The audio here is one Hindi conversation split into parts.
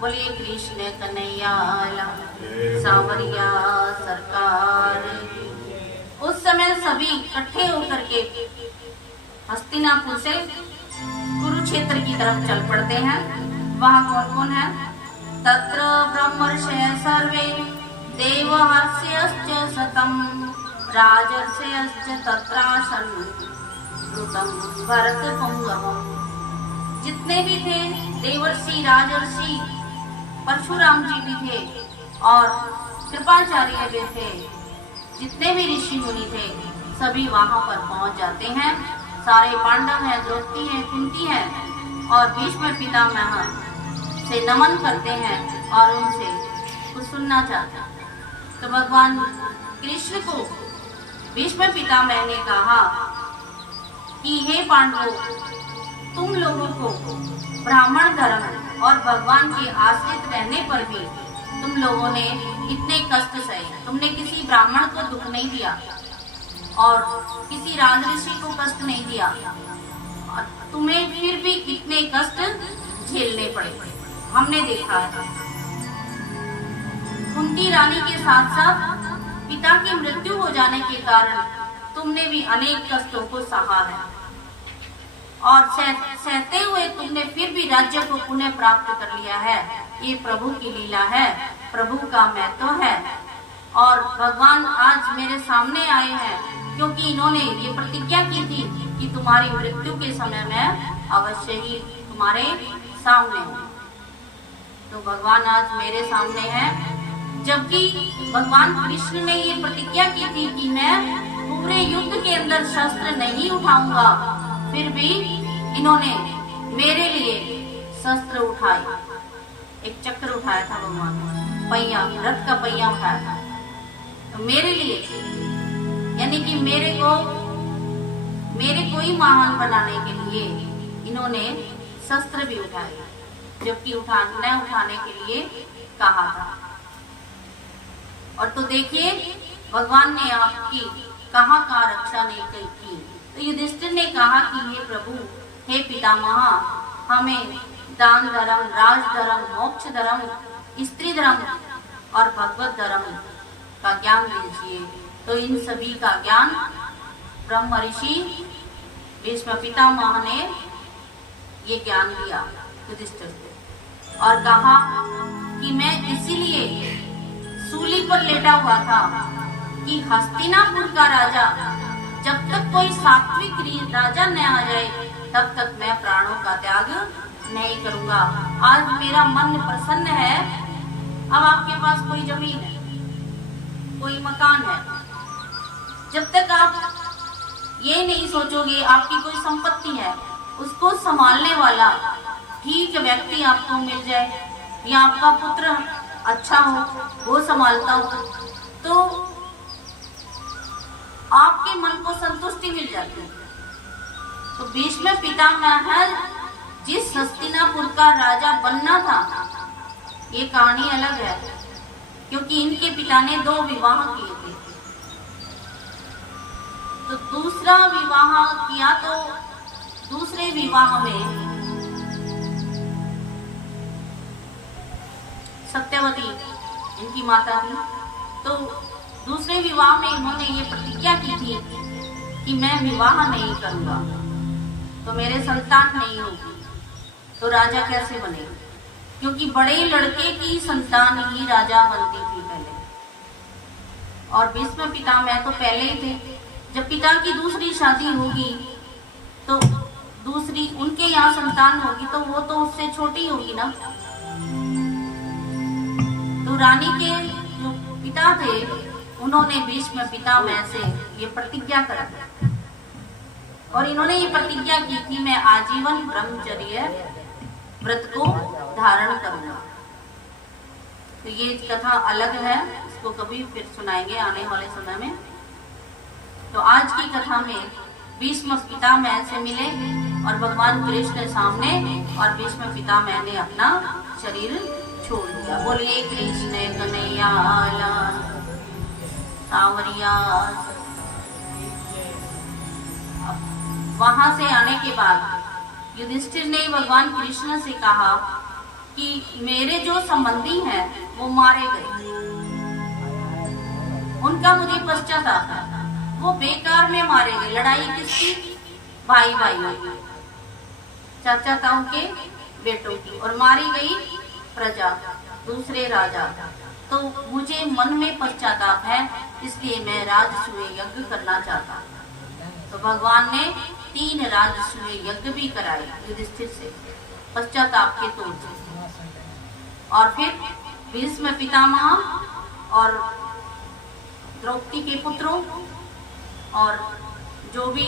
बोलिए कृष्ण कन्हैया सावरिया सरकार। उस समय सभी इकट्ठे होकर के हस्तिनापुर से कुरुक्षेत्र की तरफ चल पड़ते हैं। वहां कौन कौन है? तत्र ब्रह्मर्षयः सर्वे देवर्षयश्च शतं राजर्षयश्च तत्रासन् ऋतं भरत पुंगवम्। जितने भी थे देवर्षि, राजर्षि, परशुराम जी भी थे और कृपाचार्य भी थे, जितने भी ऋषि मुनि थे सभी वहां पर पहुंच जाते हैं। सारे पांडव हैं, द्रौपदी हैं, कुंती हैं और भीष्म पितामह से नमन करते हैं और उनसे कुछ सुनना चाहते हैं। तो भगवान कृष्ण को भीष्म पितामह ने कहा कि हे पांडवों, तुम लोगों को ब्राह्मण धर्म और भगवान के आश्रित रहने पर भी तुम लोगों ने इतने कष्ट सहे। तुमने किसी ब्राह्मण को दुख नहीं दिया और किसी राजऋषि को कष्ट नहीं दिया और तुम्हें फिर भी कितने कष्ट झेलने पड़े। हमने देखा है कुंती रानी के साथ साथ पिता की मृत्यु हो जाने के कारण तुमने भी अनेक कष्टों को सहा है और सहते हुए तुमने फिर भी राज्य को पुनः प्राप्त कर लिया है। ये प्रभु की लीला है, प्रभु का महत्व है। और भगवान आज मेरे सामने आए हैं क्योंकि इन्होंने ये प्रतिज्ञा की थी कि तुम्हारी मृत्यु के समय में अवश्य ही तुम्हारे सामने हूँ। तो भगवान आज मेरे सामने है, जबकि भगवान कृष्ण ने ये प्रतिज्ञा की थी कि मैं पूरे युद्ध के अंदर शस्त्र नहीं उठाऊंगा, फिर भी इन्होंने मेरे लिए शस्त्र उठाए। एक चक्र उठाया था भगवान ने, पहिया, रथ का पहिया उठाया था। तो मेरे लिए, यानी कि मेरे को ही महान बनाने के लिए इन्होंने शस्त्र भी उठाए, जबकि न उठाने के लिए कहा था। और तो देखिए भगवान ने आपकी कहाँ रक्षा नहीं की। तो युधिष्ठिर ने कहा कि हे प्रभु, हे पितामह, हमें दान धर्म, राज धर्म, मोक्ष धर्म, स्त्री धर्म और भगवत धर्म का ज्ञान दीजिए। तो इन सभी का ज्ञान ब्रह्म ऋषि भीष्म पितामह ने ये ज्ञान दिया युधिष्ठिर को और कहा कि मैं इसीलिए सूली पर लेटा हुआ था कि हस्तिनापुर का राजा, जब तक कोई सात्विक राजा न आ जाए तब तक मैं प्राणों का त्याग नहीं करूंगा। आज मेरा मन प्रसन्न है। अब आपके पास कोई जमीन है, कोई मकान है, जब तक आप ये नहीं सोचोगे आपकी कोई संपत्ति है, उसको संभालने वाला ठीक व्यक्ति आपको मिल जाए या आपका पुत्र अच्छा हो, वो संभालता हो, तो आपके मन को संतुष्टि मिल जाती है। तो भीष्म पितामह जिस हस्तिनापुर का राजा बनना था, ये कहानी अलग है क्योंकि इनके पिता ने 2 विवाह किए थे। तो दूसरा विवाह किया तो दूसरे विवाह में सत्यवती इनकी माता थी। तो दूसरे विवाह में इन्होंने ये प्रतिज्ञा की थी कि मैं विवाह नहीं करूंगा, तो मेरे संतान नहीं होगी, तो राजा कैसे बनेगा? क्योंकि बड़े लड़के की संतान ही राजा बनती थी पहले। और भीष्म पितामह तो पहले ही थे। जब पिता की दूसरी शादी होगी तो दूसरी उनके यहाँ संतान होगी तो वो तो उससे छोटी होगी ना। तो रानी के जो पिता थे उन्होंने भीष्म पितामह से ये प्रतिज्ञा करा और इन्होंने ये प्रतिज्ञा की थी मैं आजीवन ब्रह्मचर्य व्रत को धारण करूंगा। तो ये कथा अलग है, इसको कभी फिर सुनाएंगे आने वाले समय में। तो आज की कथा में भीष्म पितामह से मिले और भगवान कृष्ण सामने और भीष्म पितामह ने अपना शरीर छोड़ दिया। बोलिए कृष्ण कन्हैया लाल सावरिया। वहां से आने के बाद युधिष्ठिर ने भगवान कृष्ण से कहा कि मेरे जो संबंधी हैं वो मारे गए, उनका मुझे पश्चाताप है। वो बेकार में मारे गए। लड़ाई किसकी? भाई भाई, चाचा ताऊ के बेटों की, और मारी गई प्रजा, दूसरे राजा। तो मुझे मन में पश्चाताप है, इसलिए मैं राजसूय यज्ञ करना चाहता। तो भगवान ने 3 राजसूय यज्ञ भी कराए युधिष्ठिर से पश्चाताप के तौर से। और फिर भीष्म पितामह और द्रौपदी के पुत्रों और जो भी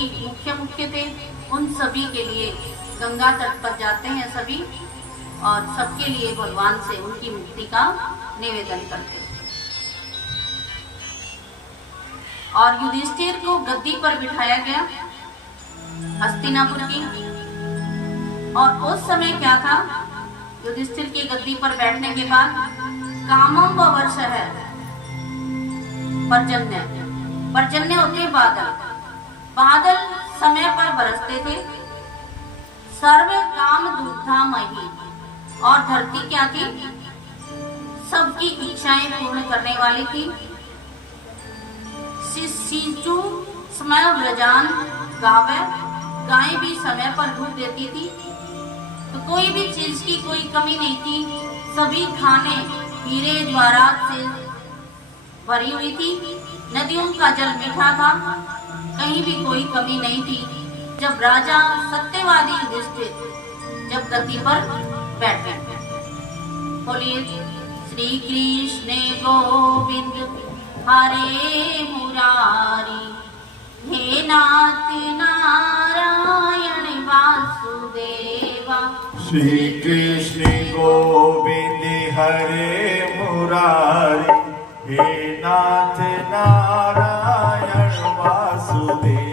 मुख्य थे, उन सभी के लिए गंगा तट पर जाते हैं सभी, और सबके लिए भगवान से उनकी मुक्ति का निवेदन करते हैं। और युधिष्ठिर को गद्दी पर बिठाया गया हस्तिनापुर की। और उस समय क्या था, युधिष्ठिर की गद्दी पर बैठने के बाद कामम वर्ष है पर्जन्य होते बादल समय पर बरसते थे। सर्व काम दुग्धामयी, और धरती क्या थी? सबकी इच्छाएं पूर्ण करने वाली थी। सिंचु समय व्रजान गावे, गाय भी समय पर दूध देती थी। तो कोई भी चीज की कोई कमी नहीं थी। सभी खाने हीरे जवाहरात से भरी हुई थी। नदियों का जल मीठा था, कहीं भी कोई कमी नहीं थी। जब राजा सत्यवादी युधिष्ठिर जब गद्दी पर बैठे, बोलिए श्री कृष्ण गोविंद हरे मुरारी, हे नाथ नारायण वासुदेवा। श्री कृष्ण गोविंद हरे मुरारी, हे नाथ नारायण वासुदेवा।